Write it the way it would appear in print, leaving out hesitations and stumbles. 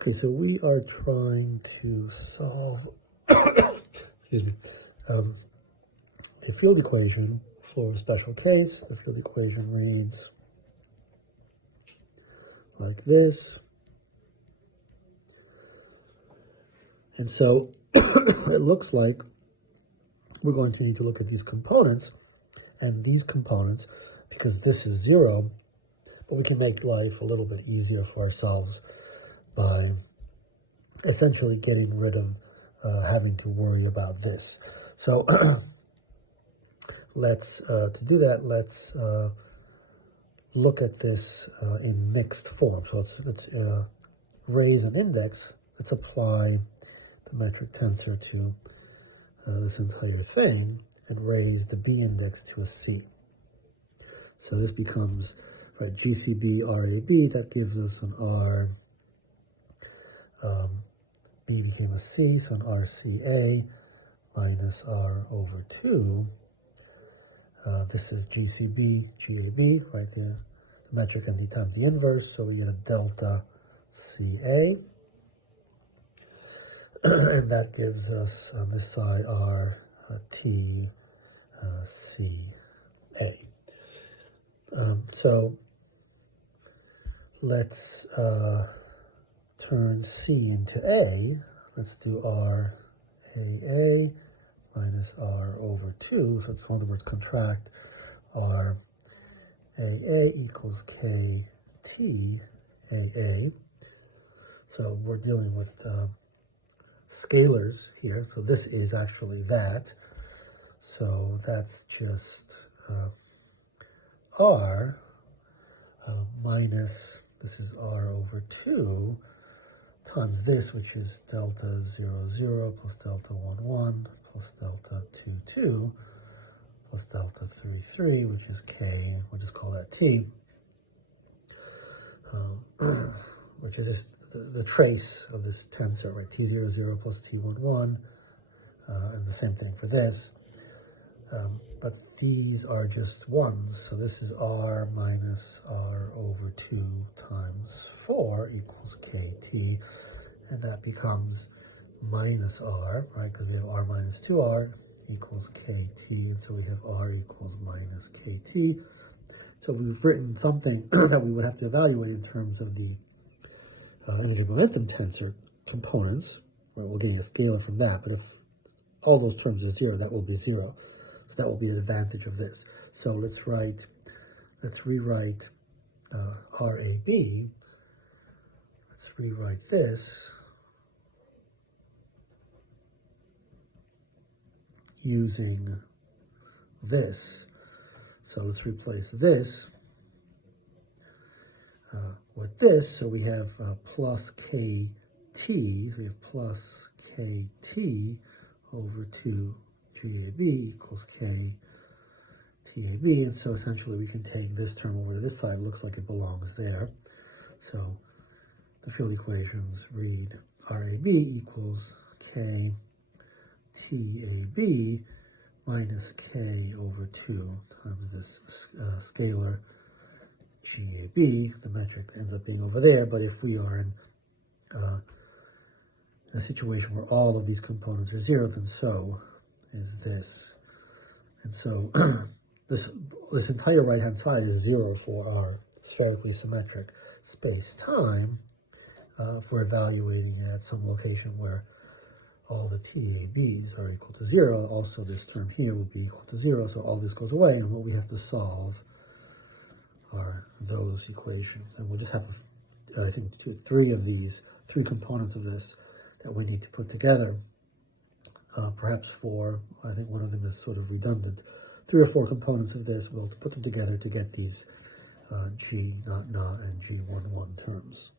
Okay, so we are trying to solve, excuse me, the field equation for a special case. The field equation reads like this. And so it looks like we're going to need to look at these components and these components because this is 0, but we can make life a little bit easier for ourselves by essentially getting rid of having to worry about this. So to do that, let's look at this in mixed form. So let's raise an index. Let's apply the metric tensor to this entire thing and raise the B index to a C. So this becomes GCB RAB. That gives us an R. B became a C, so an RCA minus R over 2. This is GCB, GAB, right there. The metric entity times the inverse, so we get a delta CA. And that gives us on this side R T CA. So let's turn C into A. Let's do R AA minus R over 2. So it's, in other words, contract R AA equals KT AA. So we're dealing with scalars here. So this is actually that. So that's just R minus, this is R over 2, times this, which is delta 0, 0, plus delta 1, 1, plus delta 2, 2, plus delta 3, 3, which is K, we'll just call that T, which is just the trace of this tensor, right? T0, 0 plus T1, 1, and the same thing for this. But these are just 1s, so this is R minus R over 2 times 4 equals KT, and that becomes minus R, right, because we have R minus 2R equals KT, and so we have R equals minus KT. So we've written something that we would have to evaluate in terms of the energy momentum tensor components. Well, we're getting a scalar from that, but if all those terms are 0, that will be 0. So that will be an advantage of this. So let's rewrite RAB. Let's rewrite this using this. So let's replace this with this. So we have plus KT. We have plus KT over 2 GAB equals K TAB, and so essentially we can take this term over to this side. It looks like it belongs there. So the field equations read RAB equals K TAB minus K over 2 times this scalar GAB. The metric ends up being over there, but if we are in a situation where all of these components are 0, then so is this. And so this entire right-hand side is 0 for our spherically symmetric space-time for evaluating at some location where all the TABs are equal to 0. Also, this term here would be equal to 0, so all this goes away, and what we have to solve are those equations. And we'll just have, I think, three components of this that we need to put together. Perhaps 4, I think one of them is sort of redundant. 3 or 4 components of this, we'll put them together to get these G0, and G11 terms.